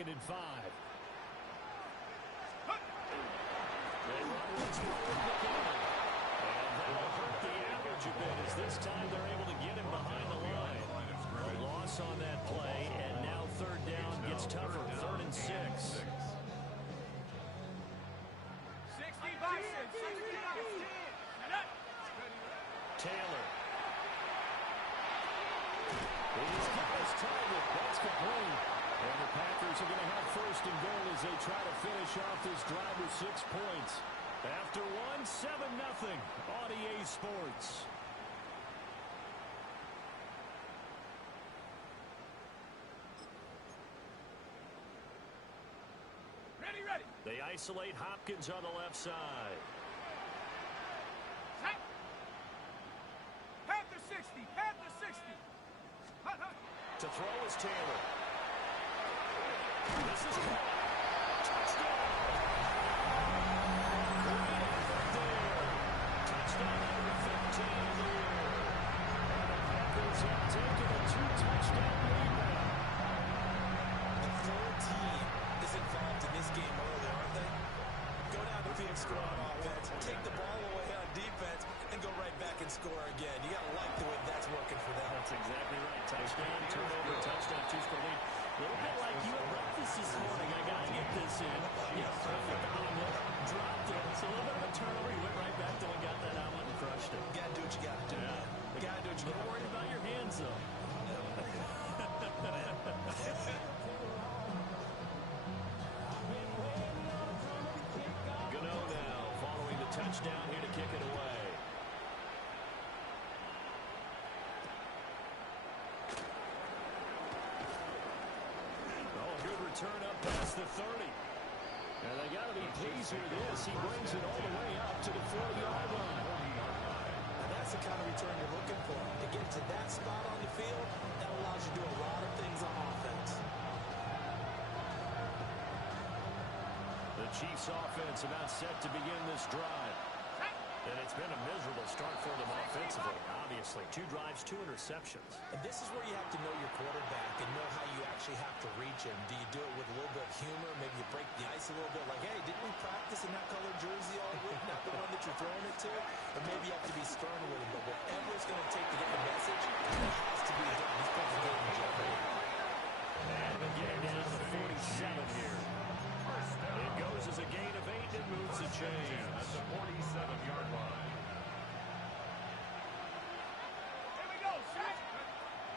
2nd and 5. They run once more with McKinnon. And that'll hurt the average a bit as this time they're able to get him behind the line. A loss on that play, and now 3rd down gets tougher. 3rd and 6. Taylor. He's got his target. That's complete. And the Packers are going to have 1st and goal as they try to finish off this drive with 6 points. After 7-0 on EA Sports. Ready. They isolate Hopkins on the left side. Panther 60. To throw is Taylor. This is caught. Touchdown. Great effort there. Touchdown number 15 of the year. And the Packers have taken a 2-touchdown lead now. The full team is involved in this game early, aren't they? Go down the field, score on offense, take the ball away on defense, and go right back and score again. You got to like the way that's working for them. That's exactly right. Touchdown, turnover, touchdown, 2-score lead. A little bit like you at breakfast this morning. I got to get this in. Perfect omelet. Dropped it. It's a little bit of a turnover. You went right back to and got that omelet and crushed it. Got to do what you got to do. Yeah. Got to do what you got to do. Worried about your hands, though. Gano now following the touchdown here to kick it away. Turn up past the 30. And they got to be pleased with this. He brings it all the way up to the 40-yard line. And that's the kind of return you're looking for. To get to that spot on the field, that allows you to do a lot of things on offense. The Chiefs offense about set to begin this drive. And it's been a miserable start for them offensively, obviously. 2 drives, 2 interceptions. And this is where you have to know your quarterback and know how you actually have to reach him. Do you do it with a little bit of humor? Maybe you break the ice a little bit like, hey, didn't we practice in that colored jersey all week? Not the one that you're throwing it to? Or maybe you have to be stern with him. But whatever it's going to take to get the message, it has to be done. He's putting the game in jeopardy. And we get down to the 47 here. It goes as a gain of 8 and moves the chains. At the 47-yard line. Here we go, set.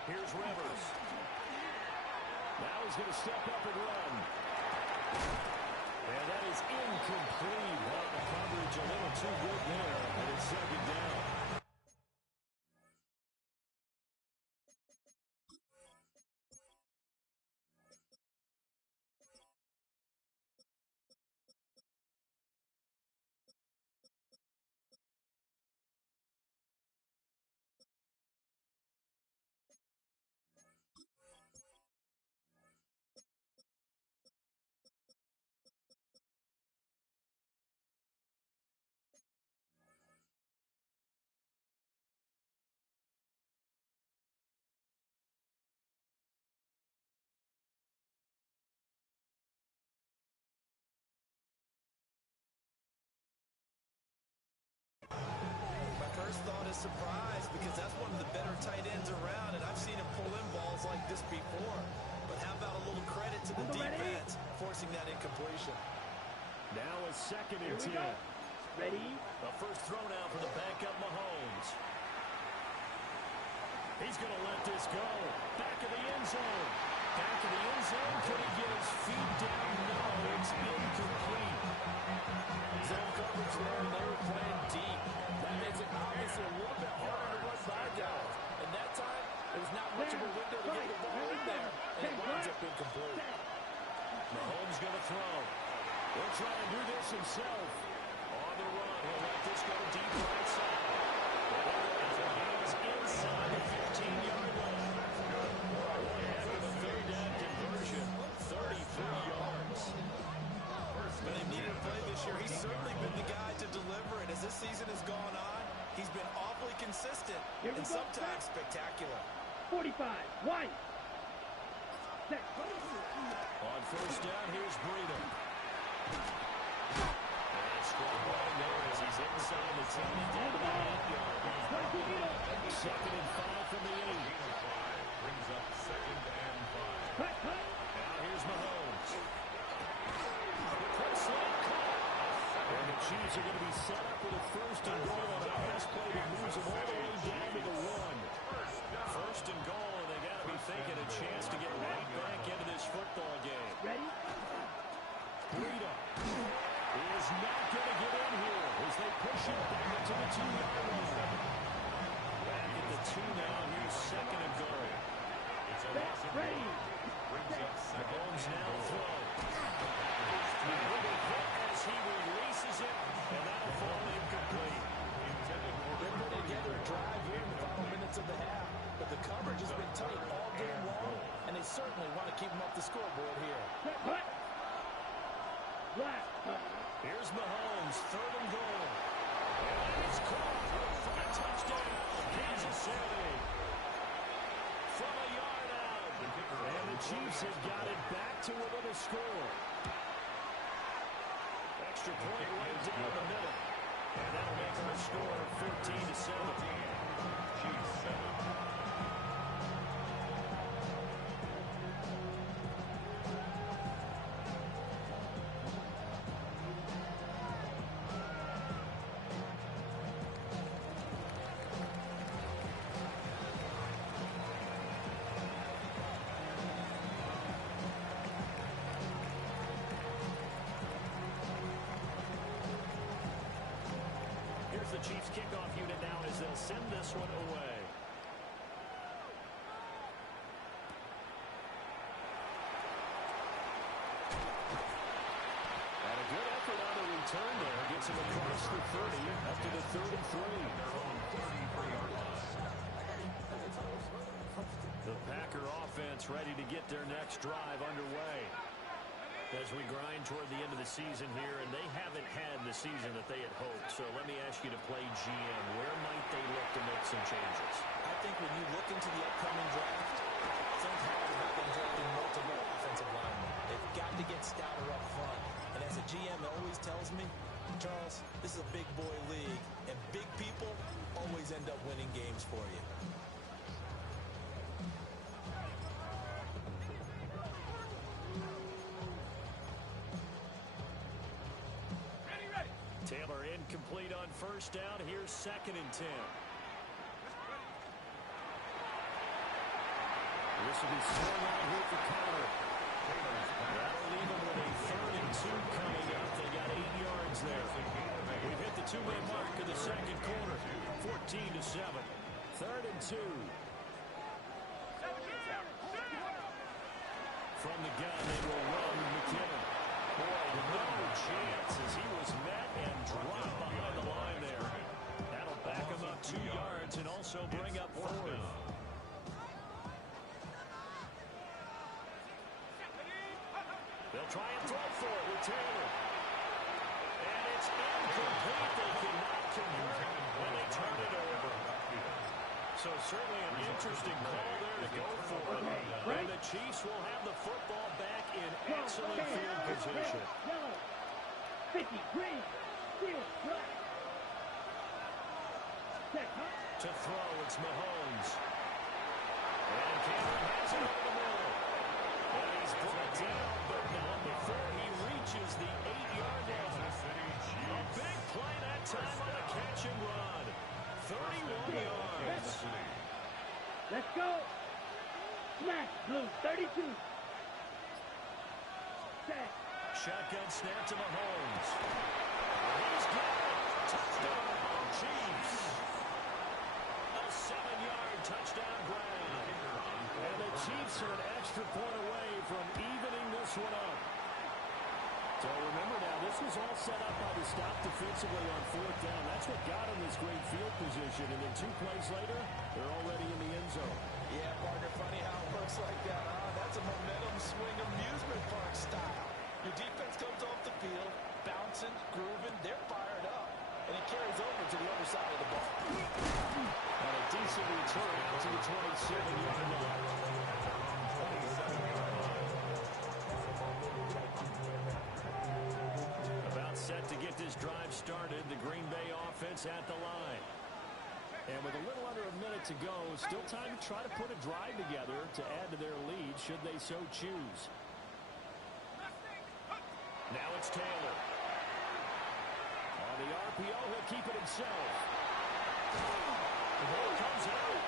Here's Rivers. Now he's going to step up and run. And that is incomplete. Well, the coverage a little too good there. And it's 2nd down. Thought is surprise because that's one of the better tight ends around, and I've seen him pull in balls like this before. But how about a little credit to the defense forcing that incompletion? Now a 2nd and 10. Ready? The first throw now for the backup Mahomes. He's going to let this go. Back of the end zone. Back of the end zone. Could he get his feet down? No, it's incomplete. Zone coverage there, and they were playing deep. That makes it obviously a little bit harder to run by guys. And that time, there was not much of a window to get the ball in there, and it winds up incomplete. Mahomes going to throw. He'll try and do this himself. On the run, he'll let this go deep right side. He is inside the 15-yard line. And with a 3rd down conversion, 33 yards. When they've needed a play this year, he's certainly been the guy to deliver it. As this season has gone on, he's been awfully consistent and sometimes spectacular. 45, 1. On first down, here's Breida. And strong line there as he's inside the 10 and down to the 8-yard line. 2nd and 5 from the 8. Brings up 2nd and 5. Now here's Mahomes. The quick slant caught. And the Chiefs are going to be set up with a 1st and goal on a pass play that moves them all the way down to the 1. 1st and goal, and they got to be thinking a chance to get right back into this football game. Ready? Breida is not going to get in here as they push it back to the 2-yard line. Back at the 2 now. Here's 2nd and goal. It's a loss of Ready? brings up 2nd Mahomes and now goal. throw. As he releases it, and that'll fall incomplete. They're putting together a drive here in the final minutes of the half, but the coverage has been tight all game long, and they certainly want to keep them up the scoreboard here. Here's Mahomes, 3rd and goal. And it's caught for a touchdown, Kansas City. From a yard out. And the Chiefs have got it back to within a score. Extra point right down the middle. And that'll make them a score of 14-7. Chiefs 7. Here's the Chiefs kickoff unit now as they'll send this one away. And a good effort on the return there. Gets him across the 30 up to the 33. They're on 33-yard line. The Packer offense ready to get their next drive underway as we grind toward the end of the season here, and they haven't had the season that they had hoped. So let me ask you to play GM. Where might they look to make some changes? I think when you look into the upcoming draft, think hard about them drafting multiple offensive linemen. They've got to get stouter up front. And as a GM always tells me, Charles, this is a big boy league, and big people always end up winning games for you. Taylor incomplete on first down. Here's 2nd and 10. This will be swung out here for Connor. That'll leave them with a 3rd and 2 coming up. They got 8 yards there. We've hit the 2-minute mark of the 2nd quarter. 14-7. 3rd and 2. From the gun, they will run McKinnon. Boy, no chance as he was met and dropped behind the line there. That'll back him up 2 yards and also bring up 4th. They'll try and throw for it with Taylor. And it's incomplete. They cannot convert, and they turn it over. So certainly an interesting call there to go for it. And the Chiefs will have the football back in excellent field position. 50, green, field, black. To throw, it's Mahomes. And Cameron has it over the middle. And he's brought down, but not before he reaches the 8-yard line. A big play that time on a catch and run. 31 yards. Let's go. Smash, blue, 32. Set. Shotgun snap to Mahomes. He's got it. Touchdown, Chiefs. A 7-yard touchdown grab. And the Chiefs are an extra point away from evening this one up. So remember now, this was all set up by the stop defensively on 4th down. That's what got them this great field position. And then 2 plays later, they're already in the end zone. Yeah, partner, funny how it works like that, huh? That's a momentum swing amusement park style. Your defense comes off the field, bouncing, grooving, they're fired up. And it carries over to the other side of the ball. And a decent return out to the 27-yard line. this drive started. The Green Bay offense at the line. And with a little under a minute to go, still time to try to put a drive together to add to their lead should they so choose. Now it's Taylor. On the RPO, he'll keep it himself. The ball comes out.